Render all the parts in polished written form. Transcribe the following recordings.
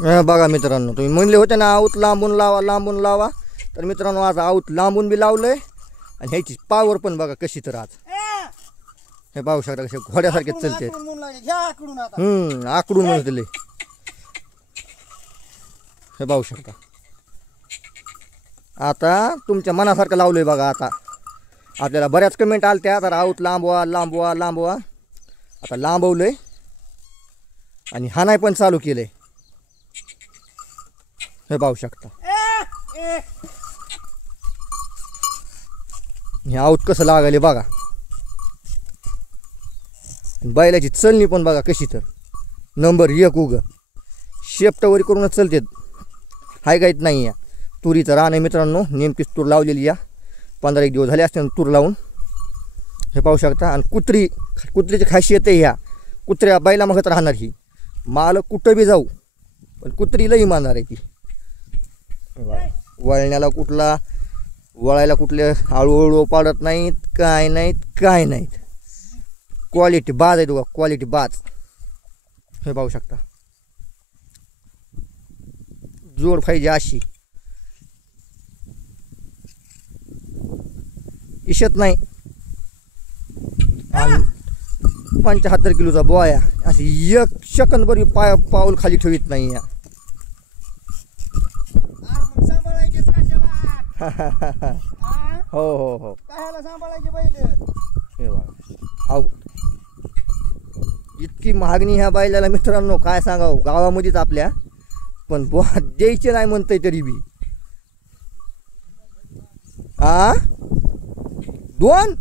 बघा मित्रांनो, तुम्ही म्हणले होते ना आऊत लांबून लावा लांबून लावा, तर मित्रांनो आज आऊत लांबून बी लावलंय आणि ह्याची पावर पण बघा कशी. तर आज हे पाहू शकता कसे घोड्यासारखे चलते. आकडून म्हणत दिले हे पाहू शकता. आता तुमच्या मनासारखं लावलंय बघा. आता आपल्याला बऱ्याच कमेंट आलत्या तर आऊत लांबवा लांबवा लांबवा. आता लांबवलंय आणि हाणाय पण चालू केलंय हे पाहू शकता. हे आऊत कसं लागले बघा. बैलाची चलणी पण बघा कशी. तर नंबर 1 उग शेपटावरी करूनच चलते. हाय काहीत नाही या तुरीचं रान आहे मित्रांनो. नेमकीच तूर लावलेली या 15-1 दिवस झाले असते तूर लावून हे पाहू शकता. आणि कुत्रीची खासियत आहे ह्या कुत्र्या बैला मगत राहणार. ही मालक कुठं बी जाऊ पण कुत्री लई मानणार आहे ती. वळण्याला वळायला कुठले हळूहळू पाडत नाहीत काय नाहीत. क्वालिटी बाज आहे. तुका क्वालिटी बाज हे पाहू शकता. जोड पाहिजे अशी. इशत नाही. 75 किलोचा बोया अशी 1 सेकंद बरी पाऊल खाली ठेवीत नाही या. हो हो हो हे बघा आऊत. इतकी मागणी ह्या बैलाला मित्रांनो काय सांगावं गावामध्येच आपल्या. पण बुवा द्यायचे नाही म्हणतंय तरी बी. 2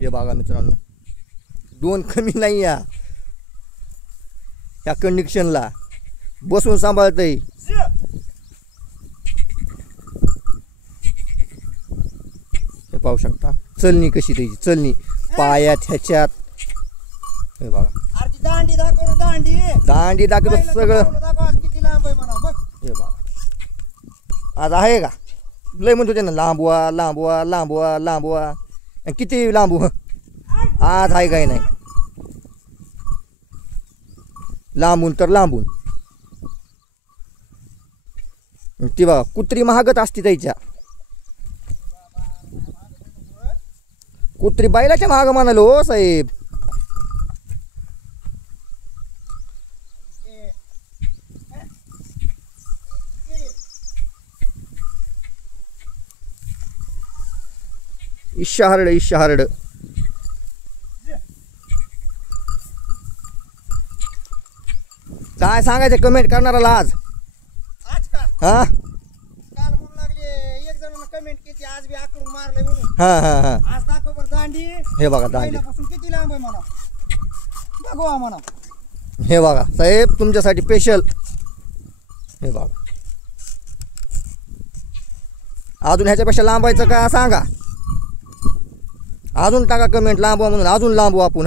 हे बघा मित्रांनो 2 कमी नाही या. ह्या कंडिशनला बसून सांभाळतय. हे पाहू शकता चलनी कशी त्याची. चलनी पायात ह्याच्यात हे बघा. दांडी दाखव सगळं हे बघा. आज आहे का लय म्हणतो त्यांना लांबवा लांबवा लांबवा लांबवा. किती लांबू आज आहे काय नाही. लांबून तर लांबून. ती बघा कुत्री महागत असते त्याच्या. कुत्री बैलाच्या महाग म्हणालो हो साहेब. इशाहरड काय सांगायचं कमेंट करणाराला आज. हा काल म्हणून लागले एक जणांना कमेंट केली आज बी आकडून मारले म्हणून. हा आज दाखव बरं दांडी. हे बघा दांडी पहिल्यापासून किती लांब आहे म्हणा दाखवा म्हणा. हे बघा साहेब तुमच्यासाठी स्पेशल. हे बघा अजून ह्याच्यापेक्षा लांबायचं का सांगा. अजून टाका कमेंट लांबवा म्हणून. अजून लांबवा आपण.